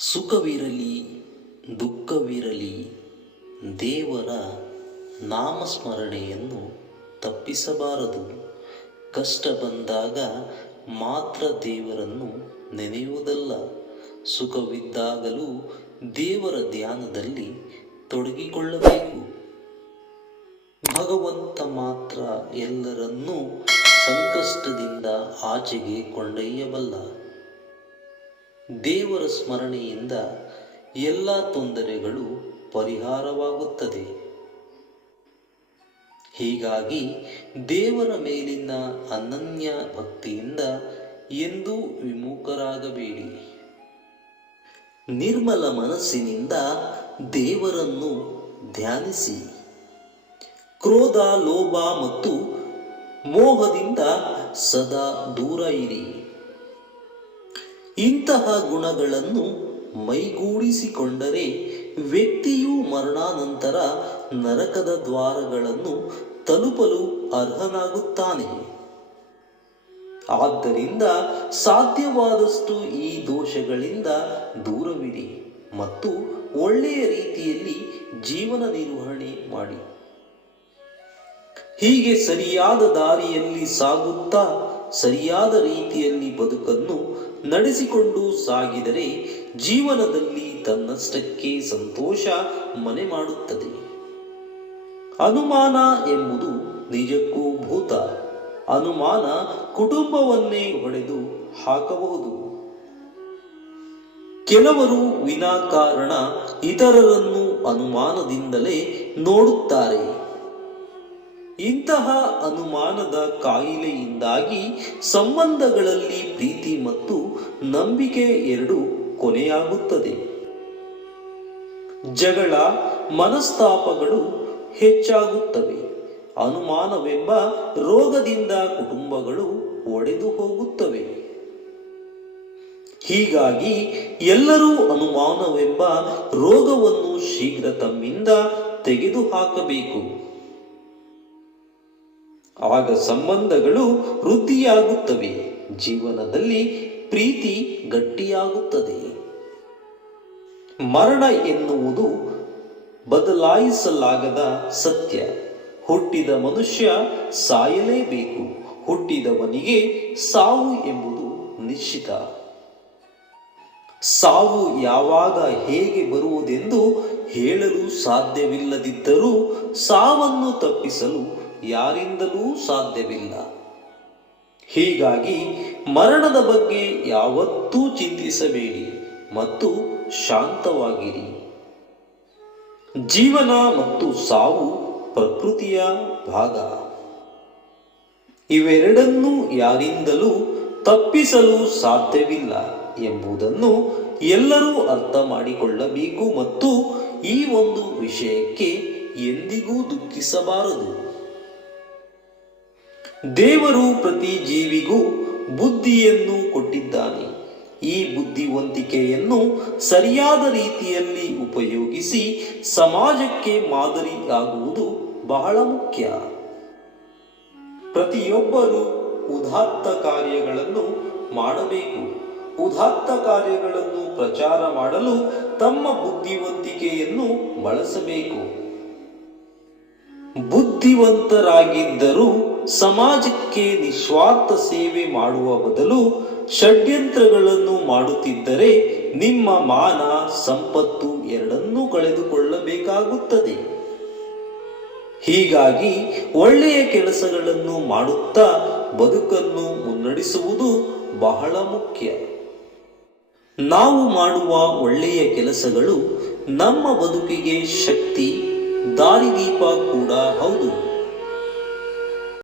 ಸುಖವಿರಲಿ, ದುಃಖವಿರಲಿ, ದೇವರ ನಾಮಸ್ಮರಣೆಯನ್ನು ತಪ್ಪಿಸಬಾರದು. ಕಷ್ಟ ಬಂದಾಗ ಮಾತ್ರ ದೇವರನ್ನು ನೆನೆಯುವುದಲ್ಲ. ಸುಖವಿದ್ದಾಗಲೂ ದೇವರ ಧ್ಯಾನದಲ್ಲಿ ತೊಡಗಿಕೊಳ್ಳಬೇಕು. ಭಗವಂತ ಮಾತ್ರ ಎಲ್ಲರನ್ನೂ ಸಂಕಷ್ಟದಿಂದ ಆಚೆಗೆ ಕೊಂಡೊಯ್ಯಬಲ್ಲ. ದೇವರ ಸ್ಮರಣೆಯಿಂದ ಎಲ್ಲ ತೊಂದರೆಗಳು ಪರಿಹಾರವಾಗುತ್ತದೆ. ಹೀಗಾಗಿ ದೇವರ ಮೇಲಿನ ಅನನ್ಯ ಭಕ್ತಿಯಿಂದ ಎಂದೂ ವಿಮುಖರಾಗಬೇಡಿ. ನಿರ್ಮಲ ಮನಸ್ಸಿನಿಂದ ದೇವರನ್ನು ಧ್ಯಾನಿಸಿ. ಕ್ರೋಧ, ಲೋಭ ಮತ್ತು ಮೋಹದಿಂದ ಸದಾ ದೂರ ಇರಿ. ಇಂತಹ ಗುಣಗಳನ್ನು ಮೈಗೂಡಿಸಿಕೊಂಡರೆ ವ್ಯಕ್ತಿಯು ಮರಣಾನಂತರ ನರಕದ ದ್ವಾರಗಳನ್ನು ತಲುಪಲು ಅರ್ಹನಾಗುತ್ತಾನೆ. ಆದ್ದರಿಂದ ಸಾಧ್ಯವಾದಷ್ಟು ಈ ದೋಷಗಳಿಂದ ದೂರವಿರಿ ಮತ್ತು ಒಳ್ಳೆಯ ರೀತಿಯಲ್ಲಿ ಜೀವನ ನಿರ್ವಹಣೆ ಮಾಡಿ. ಹೀಗೆ ಸರಿಯಾದ ದಾರಿಯಲ್ಲಿ ಸಾಗುತ್ತಾ ಸರಿಯಾದ ರೀತಿಯಲ್ಲಿ ಬದುಕನ್ನು ನಡೆಸಿಕೊಂಡು ಸಾಗಿದರೆ ಜೀವನದಲ್ಲಿ ತನ್ನಷ್ಟಕ್ಕೆ ಸಂತೋಷ ಮನೆ ಮಾಡುತ್ತದೆ. ಅನುಮಾನ ಎಂಬುದು ನಿಜಕ್ಕೂ ಭೂತ. ಅನುಮಾನ ಕುಟುಂಬವನ್ನೇ ಹೊಡೆದು ಹಾಕಬಹುದು. ಕೆಲವರು ವಿನಾಕಾರಣ ಇತರರನ್ನು ಅನುಮಾನದಿಂದಲೇ ನೋಡುತ್ತಾರೆ. ಇಂತಹ ಅನುಮಾನದ ಕಾಯಿಲೆಯಿಂದಾಗಿ ಸಂಬಂಧಗಳಲ್ಲಿ ಪ್ರೀತಿ ಮತ್ತು ನಂಬಿಕೆ ಎರಡು ಕೊನೆಯಾಗುತ್ತದೆ. ಜಗಳ, ಮನಸ್ತಾಪಗಳು ಹೆಚ್ಚಾಗುತ್ತವೆ. ಅನುಮಾನವೆಂಬ ರೋಗದಿಂದ ಕುಟುಂಬಗಳು ಒಡೆದು ಹೋಗುತ್ತವೆ. ಹೀಗಾಗಿ ಎಲ್ಲರೂ ಅನುಮಾನವೆಂಬ ರೋಗವನ್ನು ಶೀಘ್ರ ತಮ್ಮಿಂದ ತೆಗೆದುಹಾಕಬೇಕು. ಆಗ ಸಂಬಂಧಗಳು ವೃದ್ಧಿಯಾಗುತ್ತವೆ. ಜೀವನದಲ್ಲಿ ಪ್ರೀತಿ ಗಟ್ಟಿಯಾಗುತ್ತದೆ. ಮರಣ ಎನ್ನುವುದು ಬದಲಾಯಿಸಲಾಗದ ಸತ್ಯ. ಹುಟ್ಟಿದ ಮನುಷ್ಯ ಸಾಯಲೇಬೇಕು. ಹುಟ್ಟಿದವನಿಗೆ ಸಾವು ಎಂಬುದು ನಿಶ್ಚಿತ. ಸಾವು ಯಾವಾಗ ಹೇಗೆ ಬರುವುದೆಂದು ಹೇಳಲು ಸಾಧ್ಯವಿಲ್ಲದಿದ್ದರೂ ಸಾವನ್ನು ತಪ್ಪಿಸಲು ಯಾರಿಂದಲೂ ಸಾಧ್ಯವಿಲ್ಲ. ಹೀಗಾಗಿ ಮರಣದ ಬಗ್ಗೆ ಯಾವತ್ತೂ ಚಿಂತಿಸಬೇಡಿ ಮತ್ತು ಶಾಂತವಾಗಿರಿ. ಜೀವನ ಮತ್ತು ಸಾವು ಪ್ರಕೃತಿಯ ಭಾಗ. ಇವೆರಡನ್ನೂ ಯಾರಿಂದಲೂ ತಪ್ಪಿಸಲು ಸಾಧ್ಯವಿಲ್ಲ ಎಂಬುದನ್ನು ಎಲ್ಲರೂ ಅರ್ಥ ಮಾಡಿಕೊಳ್ಳಬೇಕು ಮತ್ತು ಈ ಒಂದು ವಿಷಯಕ್ಕೆ ಎಂದಿಗೂ ದುಃಖಿಸಬಾರದು. ದೇವರು ಪ್ರತಿ ಜೀವಿಗೂ ಬುದ್ಧಿಯನ್ನು ಕೊಟ್ಟಿದ್ದಾನೆ. ಈ ಬುದ್ಧಿವಂತಿಕೆಯನ್ನು ಸರಿಯಾದ ರೀತಿಯಲ್ಲಿ ಉಪಯೋಗಿಸಿ ಸಮಾಜಕ್ಕೆ ಮಾದರಿಯಾಗುವುದು ಬಹಳ ಮುಖ್ಯ. ಪ್ರತಿಯೊಬ್ಬರು ಉದಾತ್ತ ಕಾರ್ಯಗಳನ್ನು ಮಾಡಬೇಕು. ಉದಾತ್ತ ಕಾರ್ಯಗಳನ್ನು ಪ್ರಚಾರ ಮಾಡಲು ತಮ್ಮ ಬುದ್ಧಿವಂತಿಕೆಯನ್ನು ಬಳಸಬೇಕು. ಬುದ್ಧಿವಂತರಾಗಿದ್ದರೂ ಸಮಾಜಕ್ಕೆ ನಿಸ್ವಾರ್ಥ ಸೇವೆ ಮಾಡುವ ಬದಲು ಷಡ್ಯಂತ್ರಗಳನ್ನು ಮಾಡುತ್ತಿದ್ದರೆ ನಿಮ್ಮ ಮಾನ, ಸಂಪತ್ತು ಎರಡನ್ನೂ ಕಳೆದುಕೊಳ್ಳಬೇಕಾಗುತ್ತದೆ. ಹೀಗಾಗಿ ಒಳ್ಳೆಯ ಕೆಲಸಗಳನ್ನು ಮಾಡುತ್ತಾ ಬದುಕನ್ನು ಮುನ್ನಡೆಸುವುದು ಬಹಳ ಮುಖ್ಯ. ನಾವು ಮಾಡುವ ಒಳ್ಳೆಯ ಕೆಲಸಗಳು ನಮ್ಮ ಬದುಕಿಗೆ ಶಕ್ತಿ, ದಾರಿದೀಪ ಕೂಡ ಹೌದು.